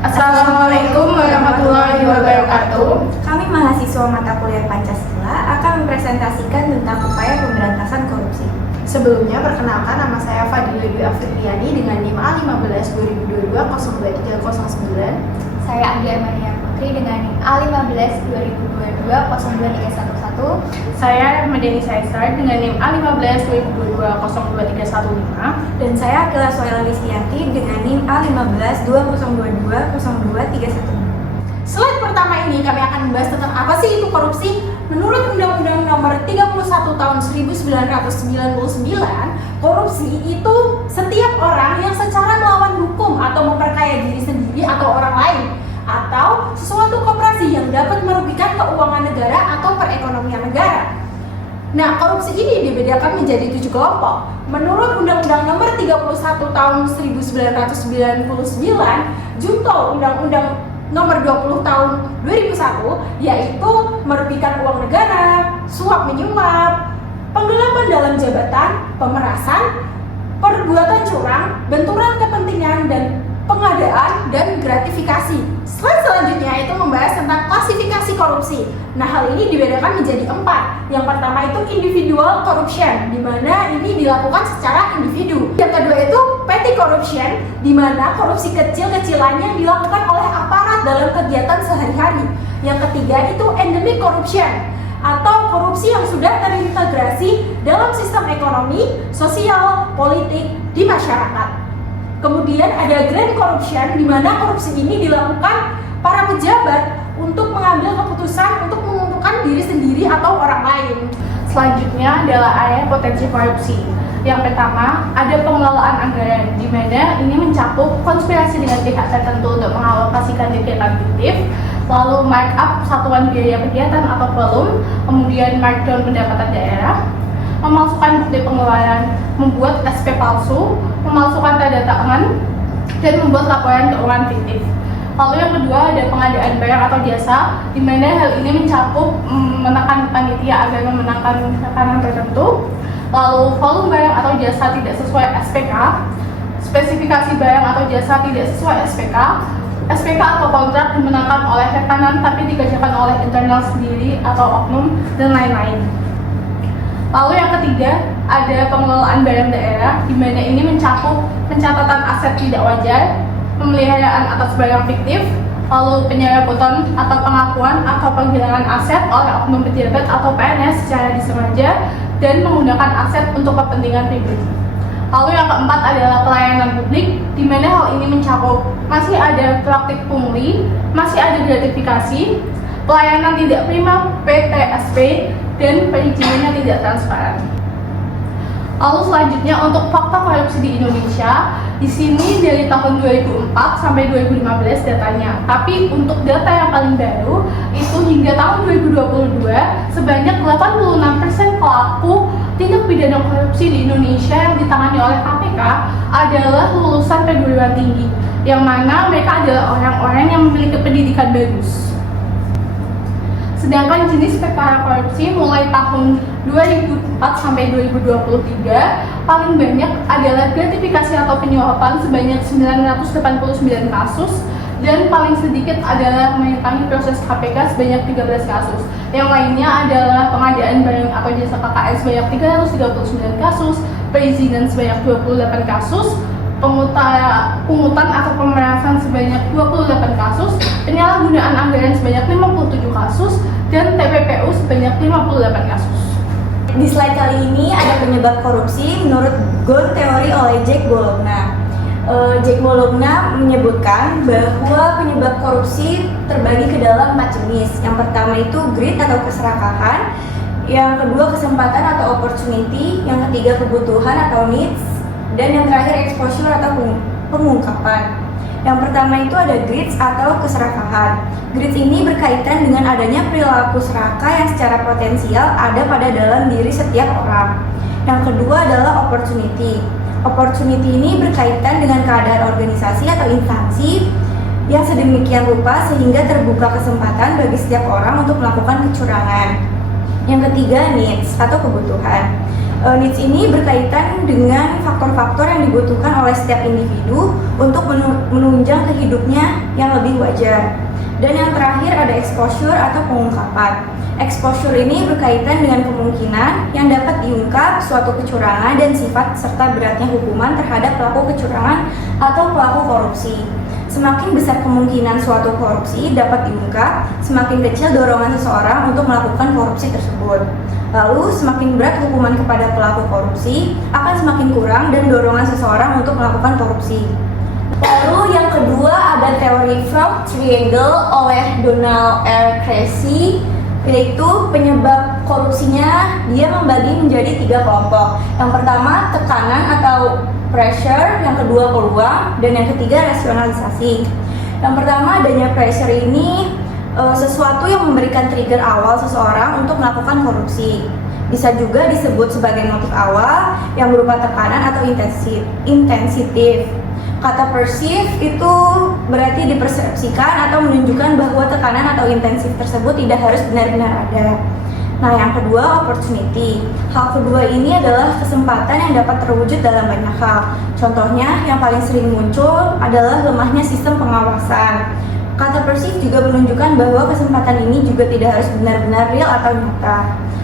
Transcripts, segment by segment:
Assalamualaikum warahmatullahi wabarakatuh. Kami mahasiswa mata kuliah Pancasila akan mempresentasikan tentang upaya pemberantasan korupsi. Sebelumnya, perkenalkan, nama saya Fadila Dwi Afriliani dengan NIM A15 2022 02309. Saya Anggia Maria Putri dengan NIM A15 2022 02311. Saya Medeni Saisar dengan NIM A15 2022 02315. Dan saya Akila Soela Listianti dengan NIM A15 2022 02315. Slide pertama ini kami akan membahas tentang apa sih itu korupsi. Menurut Undang-Undang Nomor 31 Tahun 1999, korupsi itu setiap orang yang secara melawan hukum atau memperkaya diri sendiri atau orang lain, atau sesuatu koperasi yang dapat merugikan keuangan negara atau perekonomian negara. Nah, korupsi ini dibedakan menjadi 7 kelompok. Menurut Undang-Undang Nomor 31 Tahun 1999, junto Undang-Undang Nomor 20 Tahun 2001, yaitu merugikan uang negara, suap menyuap, penggelapan dalam jabatan, pemerasan, perbuatan curang, benturan kepentingan, dan pengadaan dan gratifikasi. Slide selanjutnya itu membahas tentang klasifikasi korupsi. Nah, hal ini dibedakan menjadi 4. Yang pertama itu individual corruption, di mana ini dilakukan secara individu. Yang kedua itu petty corruption, di mana korupsi kecil-kecilan yang dilakukan oleh aparat dalam kegiatan sehari-hari. Yang ketiga itu endemic corruption, atau korupsi yang sudah terintegrasi dalam sistem ekonomi, sosial, politik di masyarakat. Kemudian ada grand corruption, di mana korupsi ini dilakukan para pejabat untuk mengambil keputusan untuk menguntungkan diri sendiri atau orang lain. Selanjutnya adalah area potensi korupsi. Yang pertama, ada pengelolaan anggaran, di mana ini mencakup konspirasi dengan pihak tertentu untuk mengalokasikan kegiatan fiktif, lalu markup satuan biaya kegiatan atau volume, kemudian markdown pendapatan daerah, memalsukan bukti pengeluaran, membuat SP palsu, memalsukan tanda tangan, dan membuat laporan keuangan fiktif. Lalu yang kedua ada pengadaan barang atau jasa, di mana hal ini mencakup menekan panitia agar memenangkan tekanan tertentu. Lalu volume barang atau jasa tidak sesuai SPK, spesifikasi barang atau jasa tidak sesuai SPK, SPK atau kontrak dimenangkan oleh rekanan tapi dikerjakan oleh internal sendiri atau oknum, dan lain-lain. Lalu yang ketiga ada pengelolaan barang daerah, di mana ini mencakup pencatatan aset tidak wajar, pemeliharaan atas barang fiktif, lalu penyerabutan atau pengakuan atau penghilangan aset oleh oknum pejabat atau PNS secara disengaja dan menggunakan aset untuk kepentingan pribadi. Lalu yang keempat adalah pelayanan publik, di mana hal ini mencakup masih ada praktik pungli, masih ada gratifikasi, pelayanan tidak prima PTSP, dan perizinannya tidak transparan. Lalu selanjutnya untuk fakta korupsi di Indonesia, di sini dari tahun 2004 sampai 2015 datanya. Tapi untuk data yang paling baru itu hingga tahun 2022 sebanyak 86% pelaku tindak pidana korupsi di Indonesia yang ditangani oleh KPK adalah lulusan perguruan tinggi, yang mana mereka adalah orang-orang yang memiliki pendidikan bagus. Sedangkan jenis perkara korupsi mulai tahun 2004 sampai 2023 paling banyak adalah gratifikasi atau penyuapan sebanyak 989 kasus, dan paling sedikit adalah menyertai proses KPK sebanyak 13 kasus. Yang lainnya adalah pengadaan barang atau jasa KKN sebanyak 339 kasus, perizinan sebanyak 28 kasus, pungutan atau pemerasan sebanyak 28 kasus, penyalahgunaan anggaran sebanyak 57 kasus, dan TPPU sebanyak 58 kasus. Di slide kali ini ada penyebab korupsi menurut Goal Theory oleh Jack Bologna. Jack Bologna menyebutkan bahwa penyebab korupsi terbagi ke dalam 4 jenis. Yang pertama itu greed atau keserakahan, yang kedua kesempatan atau opportunity, yang ketiga kebutuhan atau needs, dan yang terakhir exposure atau pengungkapan. Yang pertama itu ada greed atau keserakahan. Greed ini berkaitan dengan adanya perilaku serakah yang secara potensial ada pada dalam diri setiap orang. Yang kedua adalah opportunity. Opportunity ini berkaitan dengan keadaan organisasi atau instansi yang sedemikian rupa sehingga terbuka kesempatan bagi setiap orang untuk melakukan kecurangan. Yang ketiga needs atau kebutuhan. Needs ini berkaitan dengan faktor-faktor yang dibutuhkan oleh setiap individu untuk menunjang kehidupnya yang lebih wajar. Dan yang terakhir ada exposure atau pengungkapan. Exposure ini berkaitan dengan kemungkinan yang dapat diungkap suatu kecurangan dan sifat serta beratnya hukuman terhadap pelaku kecurangan atau pelaku korupsi. Semakin besar kemungkinan suatu korupsi dapat diungkap, semakin kecil dorongan seseorang untuk melakukan korupsi tersebut. Lalu, semakin berat hukuman kepada pelaku korupsi akan semakin kurang dan dorongan seseorang untuk melakukan korupsi. Lalu yang kedua ada teori Fraud Triangle oleh Donald R. Tracy, yaitu penyebab korupsinya dia membagi menjadi 3 kelompok. Yang pertama tekanan atau pressure, yang kedua peluang, dan yang ketiga rasionalisasi. Yang pertama adanya pressure ini sesuatu yang memberikan trigger awal seseorang untuk melakukan korupsi. Bisa juga disebut sebagai motif awal yang berupa tekanan atau intensitif. Kata perceive itu berarti dipersepsikan atau menunjukkan bahwa tekanan atau intensif tersebut tidak harus benar-benar ada. Nah, yang kedua opportunity. Hal kedua ini adalah kesempatan yang dapat terwujud dalam banyak hal. Contohnya yang paling sering muncul adalah lemahnya sistem pengawasan. Kata perceive juga menunjukkan bahwa kesempatan ini juga tidak harus benar-benar real atau nyata.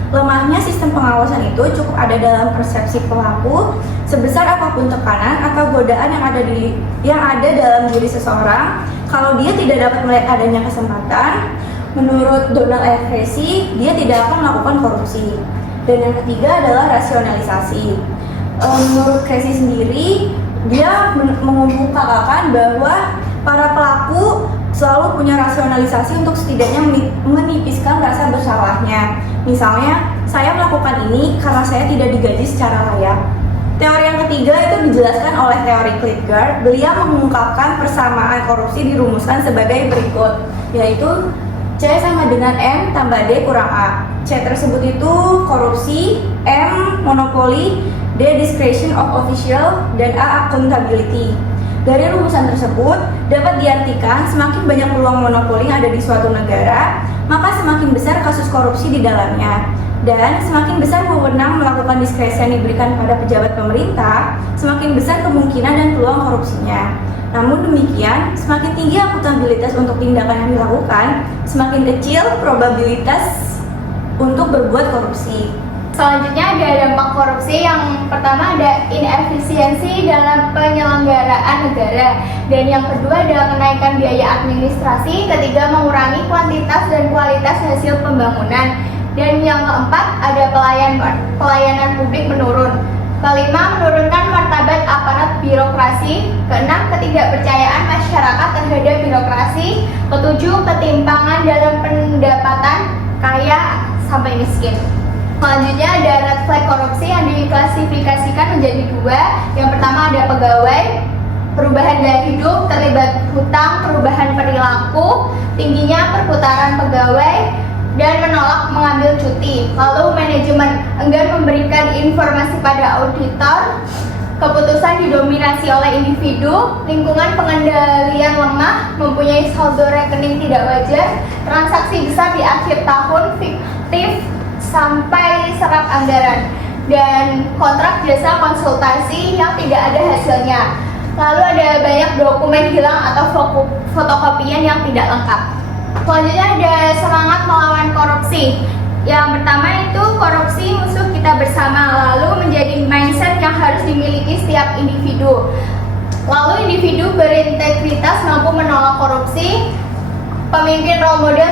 Lemahnya sistem pengawasan itu cukup ada dalam persepsi pelaku, sebesar apapun tekanan atau godaan yang ada dalam diri seseorang. Kalau dia tidak dapat melihat adanya kesempatan, menurut Donald R. Tracy, dia tidak akan melakukan korupsi. Dan yang ketiga adalah rasionalisasi. Menurut Tracy sendiri, dia mengemukakan bahwa para pelaku selalu punya rasionalisasi untuk setidaknya menipiskan rasa bersalahnya. Misalnya, saya melakukan ini karena saya tidak digaji secara layak. Teori yang ketiga itu dijelaskan oleh teori Klitgard. Beliau mengungkapkan persamaan korupsi dirumuskan sebagai berikut, yaitu C sama dengan M tambah D kurang A. C tersebut itu korupsi, M monopoli, D discretion of official, dan A accountability. Dari rumusan tersebut dapat diartikan semakin banyak peluang monopoli yang ada di suatu negara, maka semakin besar kasus korupsi di dalamnya. Dan semakin besar wewenang melakukan diskresi yang diberikan pada pejabat pemerintah, semakin besar kemungkinan dan peluang korupsinya. Namun demikian, semakin tinggi akuntabilitas untuk tindakan yang dilakukan, semakin kecil probabilitas untuk berbuat korupsi. Selanjutnya ada dampak korupsi. Yang pertama ada inefisiensi dalam penyelenggaraan negara, dan yang kedua adalah kenaikan biaya administrasi, ketiga mengurangi kuantitas dan kualitas hasil pembangunan, dan yang keempat ada pelayanan publik menurun. Kelima, menurunkan martabat aparat birokrasi. Keenam, ketidakpercayaan masyarakat terhadap birokrasi. Ketujuh, ketimpangan dalam pendapatan kaya sampai miskin. Selanjutnya ada red flag korupsi yang diklasifikasikan menjadi 2. Yang pertama ada pegawai, perubahan gaya hidup, terlibat hutang, perubahan perilaku, tingginya perputaran pegawai, dan menolak mengambil cuti. Lalu manajemen enggan memberikan informasi pada auditor, keputusan didominasi oleh individu, lingkungan pengendalian lemah, mempunyai saldo rekening tidak wajar, transaksi besar di akhir tahun, fiktif, sampai serap anggaran, dan kontrak jasa konsultasi yang tidak ada hasilnya. Lalu ada banyak dokumen hilang atau fotokopian yang tidak lengkap. Selanjutnya ada semangat melawan korupsi. Yang pertama itu korupsi musuh kita bersama, lalu menjadi mindset yang harus dimiliki setiap individu. Lalu individu berintegritas mampu menolak korupsi, pemimpin role model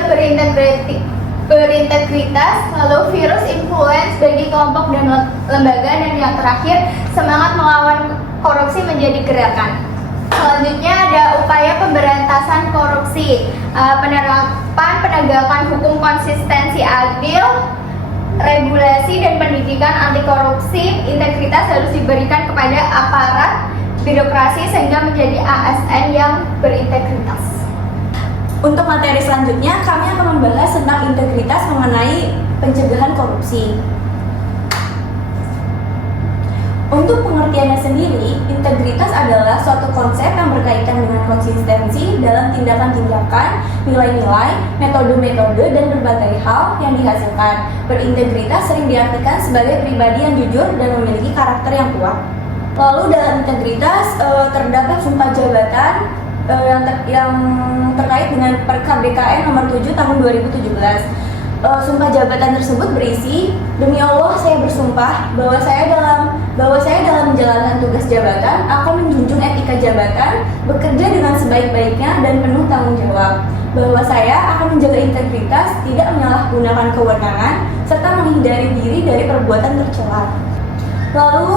berintegritas, lalu virus influence bagi kelompok dan lembaga, dan yang terakhir semangat melawan korupsi menjadi gerakan. Selanjutnya ada upaya pemberantasan korupsi, penerapan penegakan hukum konsistensi adil, regulasi dan pendidikan anti korupsi, integritas harus diberikan kepada aparat birokrasi sehingga menjadi ASN yang berintegritas. Untuk materi selanjutnya, kami akan membahas tentang integritas mengenai pencegahan korupsi. Untuk pengertiannya sendiri, integritas adalah suatu konsep yang berkaitan dengan konsistensi dalam tindakan-tindakan, nilai-nilai, metode-metode, dan berbagai hal yang dihasilkan. Berintegritas sering diartikan sebagai pribadi yang jujur dan memiliki karakter yang kuat. Lalu dalam integritas terdapat sumpah jabatan yang terkait dengan KDKN nomor 7 tahun 2017. Sumpah jabatan tersebut berisi, demi Allah saya bersumpah bahwa saya dalam menjalankan tugas jabatan akan menjunjung etika jabatan, bekerja dengan sebaik-baiknya dan penuh tanggung jawab. Bahwa saya akan menjaga integritas, tidak menyalahgunakan kewenangan, serta menghindari diri dari perbuatan tercela. Lalu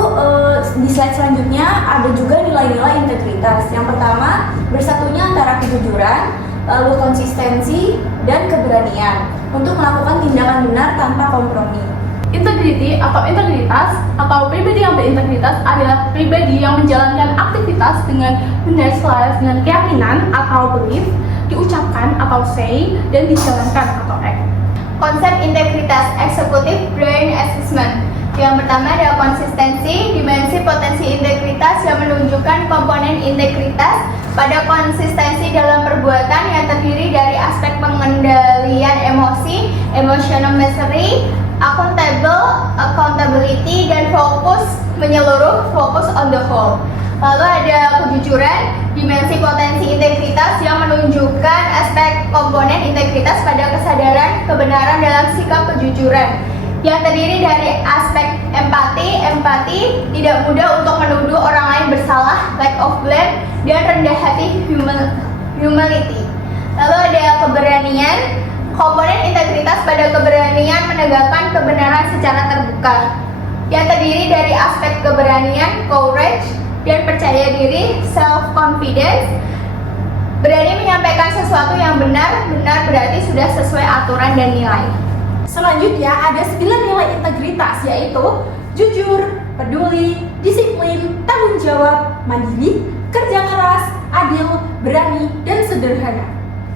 di slide selanjutnya ada juga nilai-nilai integritas. Yang pertama, bersatunya antara kejujuran, lalu konsistensi, dan keberanian untuk melakukan tindakan benar tanpa kompromi. Integriti atau integritas atau pribadi yang berintegritas adalah pribadi yang menjalankan aktivitas dengan benar selaras dengan keyakinan atau belief, diucapkan atau say, dan dijalankan atau act. Konsep integritas eksekutif brain assessment. Yang pertama ada konsistensi, dimensi potensi integritas yang menunjukkan komponen integritas pada konsistensi dalam perbuatan yang terdiri dari aspek pengendalian emosi, emotional mastery, accountability, dan fokus menyeluruh, focus on the whole. Lalu ada kejujuran, dimensi potensi integritas yang menunjukkan aspek komponen integritas pada kesadaran kebenaran dalam sikap kejujuran yang terdiri dari aspek empati, tidak mudah untuk menuduh orang lain bersalah, lack of blame, dan rendah hati, humility. Lalu ada keberanian, komponen integritas pada keberanian menegakkan kebenaran secara terbuka yang terdiri dari aspek keberanian, courage, dan percaya diri, self-confidence. Berani menyampaikan sesuatu yang benar berarti sudah sesuai aturan dan nilai. Selanjutnya ada 9 nilai integritas, yaitu jujur, peduli, disiplin, tanggung jawab, mandiri, kerja keras, adil, berani, dan sederhana.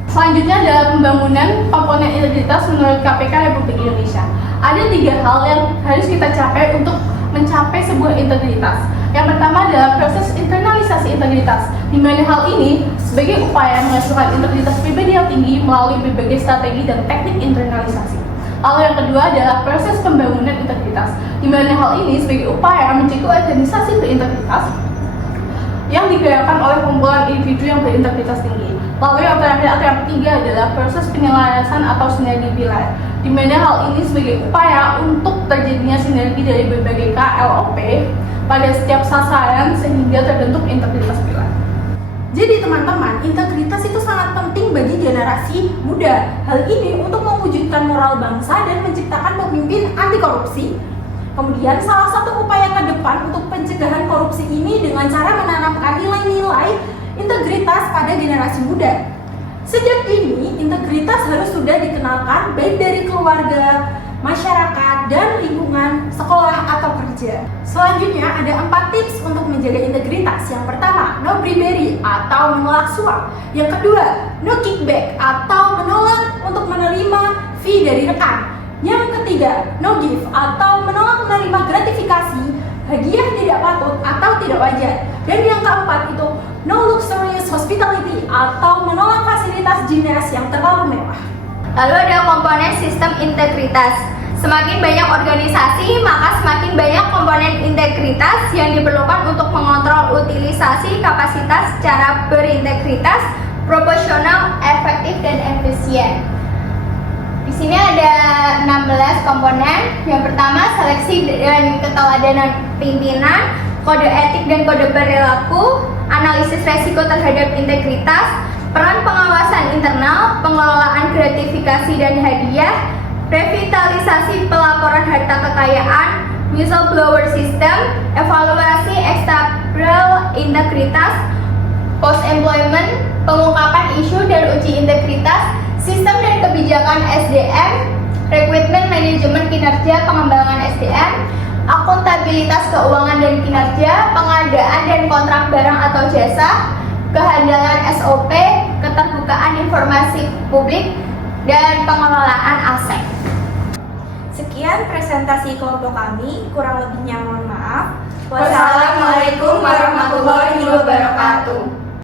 Selanjutnya adalah pembangunan komponen integritas menurut KPK Republik Indonesia. Ada 3 hal yang harus kita capai untuk mencapai sebuah integritas. Yang pertama adalah proses internalisasi integritas, di mana hal ini sebagai upaya menghasilkan integritas pribadi yang tinggi melalui berbagai strategi dan teknik internalisasi. Lalu yang kedua adalah proses pembangunan integritas, di mana hal ini sebagai upaya menciptakan organisasi berintegritas yang digerakkan oleh kumpulan individu yang berintegritas tinggi. Lalu yang terakhir atau yang ketiga adalah proses penyelarasan atau sinergi pilar, di mana hal ini sebagai upaya untuk terjadinya sinergi dari berbagai KLOP pada setiap sasaran sehingga terbentuk integritas pilar. Jadi teman-teman, integritas itu sangat penting bagi generasi muda. Hal ini untuk mewujudkan moral bangsa dan menciptakan pemimpin anti korupsi. Kemudian salah satu upaya ke depan untuk pencegahan korupsi ini dengan cara menanamkan nilai-nilai integritas pada generasi muda. Sejak dini, integritas harus sudah dikenalkan baik dari keluarga, masyarakat, dan lingkungan, sekolah atau kerja. Selanjutnya ada 4 tips untuk menjaga integritas. Yang pertama, no bribery atau menolak suap. Yang kedua, no kickback atau menolak untuk menerima fee dari rekan. Yang ketiga, no give atau menolak menerima gratifikasi, hadiah tidak patut atau tidak wajar. Dan yang keempat itu no luxurious hospitality atau menolak fasilitas dinas yang terlalu mewah. Lalu ada komponen sistem integritas. Semakin banyak organisasi, maka semakin banyak komponen integritas yang diperlukan untuk mengontrol utilisasi kapasitas secara berintegritas, proporsional, efektif, dan efisien. Di sini ada 16 komponen. Yang pertama, seleksi dan keteladanan pimpinan, kode etik dan kode perilaku, analisis resiko terhadap integritas, peran pengawasan internal, pengelolaan gratifikasi dan hadiah, revitalisasi pelaporan harta kekayaan, whistleblower system, evaluasi eksternal integritas, post-employment, pengungkapan isu dan uji integritas, sistem dan kebijakan SDM, recruitment manajemen kinerja pengembangan SDM, akuntabilitas keuangan dan kinerja, pengadaan dan kontrak barang atau jasa, kehandalan SOP, keterbukaan informasi publik, dan pengelolaan aset. Sekian presentasi kelompok kami, kurang lebihnya mohon maaf. Wassalamualaikum warahmatullahi wabarakatuh.